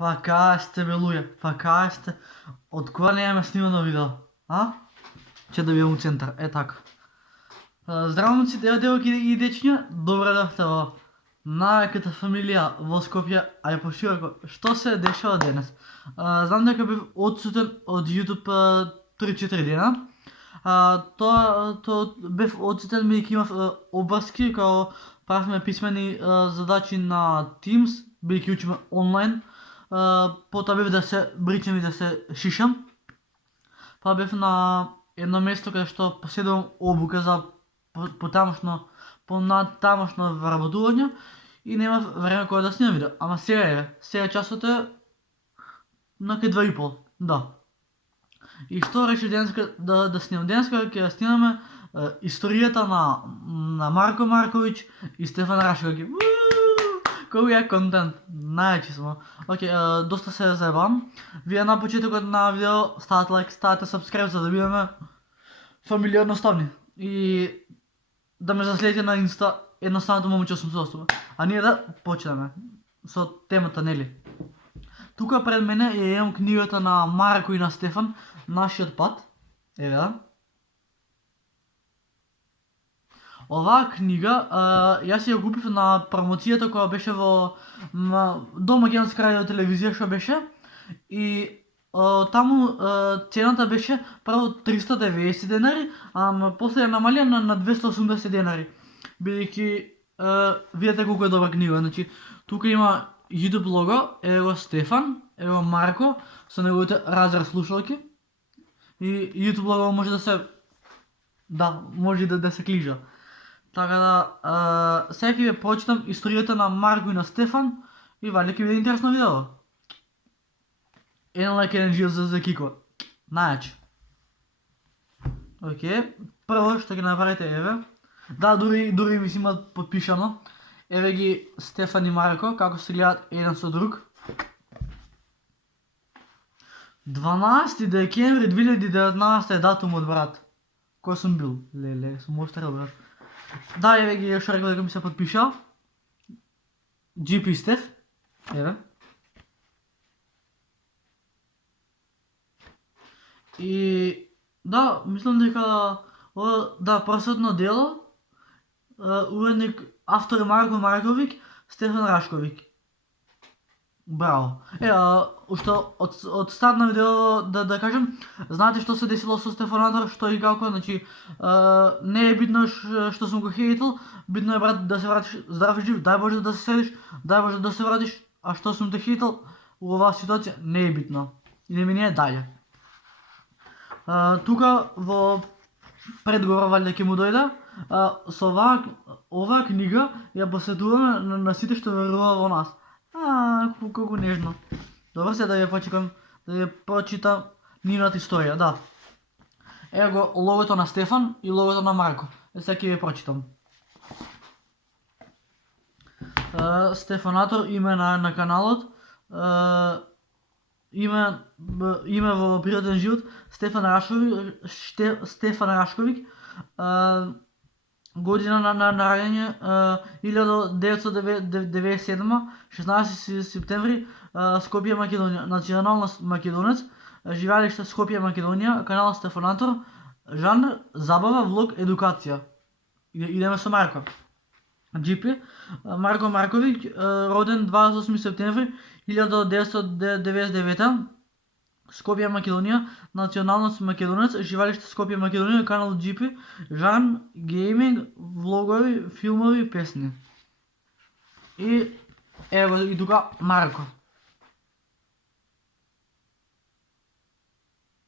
Pa kaj ste, beluje, pa kaj ste? Od kога nemаме снимано видео? А? Че да бием у център, е така. Здраво момци, девойки и дечиња, добре дојавте во најаката фамилија во Скопје, а и пошироко. Што се дешава денес? Знам дека бев одсутен од YouTube 3-4 дена. Тоа бев одсутен бидејќи имав обврски, као правевме писмени задачи на Teams, бидејќи учиме онлайн. Потоа бев да се бричам и да се шишам. Па бев на едно место каде што поседувам обука за понатамошно вработување и немав време кога да снимам видео. Ама сега часот е на кај 2:30, да. И што решив денеска да снимам? Денеска ќе снимаме историјата на Марко Марковиќ и Стефан Рашковиќ. Кој е контент? Најачи смо. Океј, доста се заебам. Вие на почетокот на видео ставате лайк, ставате сабскрайб за да бидеме фамилија едноставни. И да ме заследите на инста едноставното момче 88. А ние да почнеме со темата, нели? Тука пред мене ја имам книгата на Марко и на Стефан, Нашиот пат. Еве да. Оваа книга јас ја купив на промоцијата која беше во до Македонска радио телевизија што беше, и таму цената беше прво 390 денари, ама после ја намалија на 280 денари. Бидејќи видете колку е добра книга. Значи тука има YouTube лого, еве го Стефан, еве го Марко со неговите Razer слушалки. И YouTube лого може да се може да се клижа. Така да, сега ќе ви прочитам историјата на Марко и на Стефан и вали ќе биде интересно видео. Еден лайк, еден жил за Кико. Најачи. Океј, прво што ќе направите еве. Да, дури ми си имат подпишано. Еве ги Стефан и Марко, како се гледат еден со друг. 12 декември 2019 е датумот, брат. Кој сум бил? Леле, сум остарел, брат. Да, еве ги што рекол дека ми се подпишал. GP Стеф. Еве. И да, мислам дека просветно дело, уредник, автор Марко Марковиќ, Стефан Рашковиќ. Браво. Уште од старт на видео да кажем, знаете што се десило со Стефанатор, што и како, значи не е битно што сум го хейтил, битно е, брат, да се вратиш здрав и жив, дај Боже да се седиш, дај Боже да се вратиш, а што сум те хейтил во оваа ситуација не е битно. Идеме ние дале. Тука во предговор валјда ќе му дојде, со оваа книга ја посветуваме на сите што веруваат во нас. Колку нежно. Добро, се да ја почекам да ја прочитам нивната историја, да. Ево го логото на Стефан и логото на Марко. Сега ќе ја прочитам. Стефанатор, име на каналот, име во природен живот, Стефан Рашковиќ, година на раѓање 1997, 16 септември, Скопје, Македонија. Националност македонец, живеалиште Скопје, Македонија, канал Стефанатор, жанр забава, влог, едукација. Идеме со Марко. GP, Марко Марковиќ, роден 28 септември 1999, Скопје, Македонија, националност македонец, живеалиште Скопје, Македонија, канал GP, жанр гейминг, влогови, филмови, песни. И ево и тука Марко.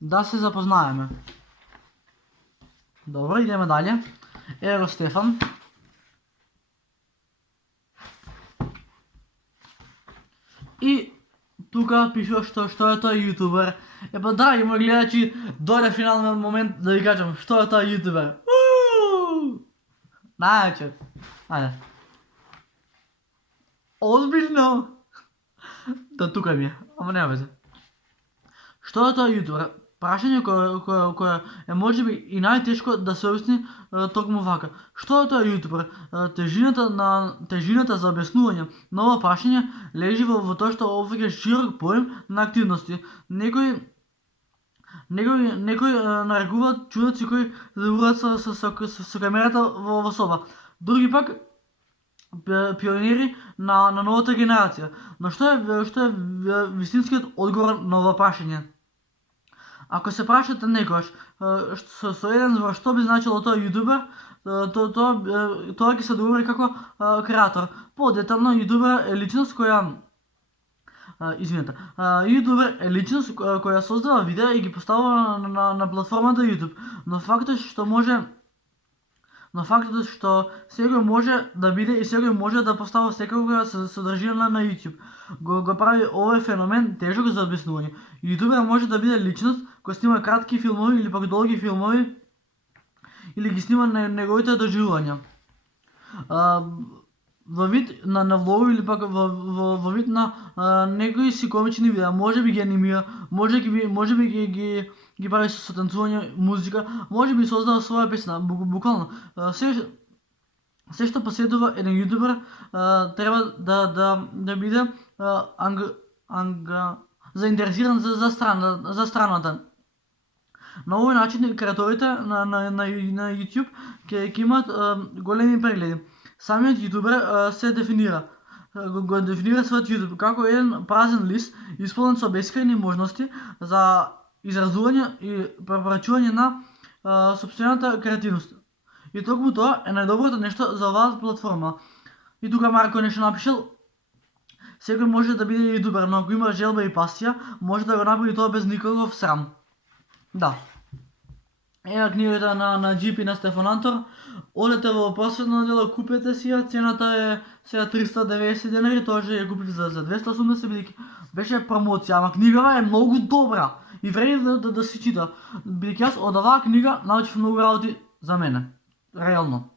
Да се запознаеме. Добро, идеме дале. Ево Стефан. И тука пишува што е тој јутубер. Епа, драги мои гледачи, дојде финалниот момент да ви кажам што е тој јутубер. Најаче. Ајде. Озбилно. Да, тука ми е, ама нема везе. Што е тој јутубер? Прашање кое е можеби и најтешко да се објасни токму вака. Што е тоа јутубер? Тежината за објаснување на ова прашање лежи во тоа што опфаќа широк поим на активности. Некои нарекуваат чудаци кои зборуваат со камерата во соба. Други пак пионери на новата генерација. Но што е вистинскиот одговор на ова прашање? Ако се прашате некојаш со еден збор што би значило тоа јутубер, тоа ќе се одговори како креатор. Подетално, јутубер е личност која јутубер е личност која создава видеа и ги поставува на платформата YouTube. Но фактот што секој може да биде и секој може да поставува секоја содржина на YouTube, го прави овој феномен тежок за објаснување. Јутубер може да биде личност која снима кратки филмови или пак долги филмови или ги снима неговите доживувања во вид на влогови или пак во вид на некои си комични видеа. Можеби ги анимира, можеби ги прави со танцување, музика, можеби создава своја песна, буквално. Се што поседува еден јутубер треба да биде заинтересиран за страната. На овој начин креаторите на YouTube ќе имаат големи прегледи. Самиот јутубер се дефинира, го дефинира својот YouTube како еден празен лист исполнет со бескрајни можности за изразување и препорачување на сопствената креативност. И токму тоа е најдоброто нешто за оваа платформа. И тука Марко нешто напишал: секој може да биде јутубер, но ако има желба и пасија, може да го направи тоа без никаков срам. Да. Ева книгата на GP на Стефан Антор. Одете во просветно дело, купете си ја, цената е сега 390 денари, тоа ќе ја купив за 280, бидејќи беше промоција, ама книгава е многу добра и вреди да се чита. Бидејќи јас од оваа книга научив многу работи за мене, реално.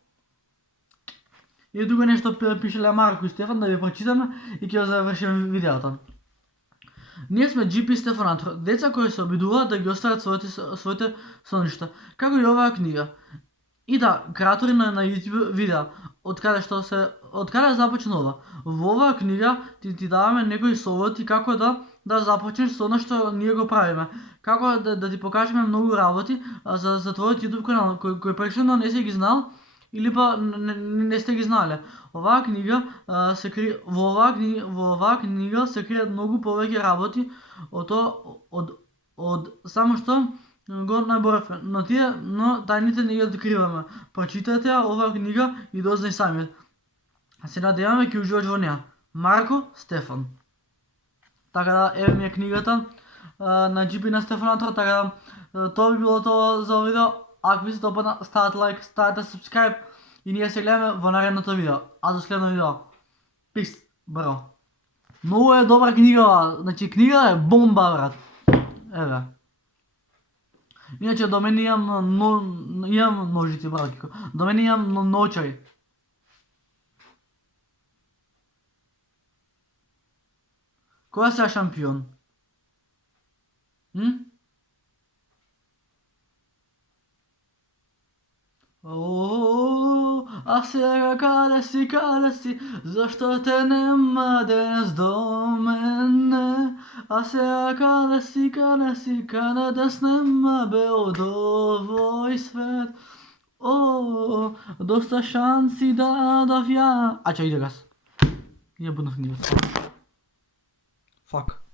И тука нешто пишеле Марко и Стефан, да ви прочитаме и ќе завршиме видеото. Ние сме GP Стефан Антор, деца кои се обидуваат да ги остварат своите соништа, како и оваа книга. И да, креатори на YouTube видеа, од каде започнува. Во оваа книга ти даваме некои совети како да започнеш со она што ние го правиме. Како да ти покажеме многу работи за твојот YouTube канал кој претходно не си ги знал или па не сте ги знаеле. Оваа книга во оваа книга се кријат многу повеќе работи од само што го наборевме, но тајните не ги откриваме. Прочитате ја оваа книга и дознај самиот. Се надеваме ќе уживаш во неа. Марко, Стефан. Така да, еве ми е книгата на GP на Стефан Антор, така да тоа би било тоа за видео. Ако ви се допадна, ставете лайк, ставете subscribe и ние се гледаме во наредното видео. А до следно видео. Пис, бро. Многу е добра книга, значи книга е бомба, брат. Еве. Иначе до мене имам ножици, брат. До мене имам ночари. Која се шампион? А сега каде си, зашто те нема денес до мене? А сега каде си, каде снема бе од овој свет? Доста шанси дадов ја. А ча, иде газ. Ја буднав нивот. Фак.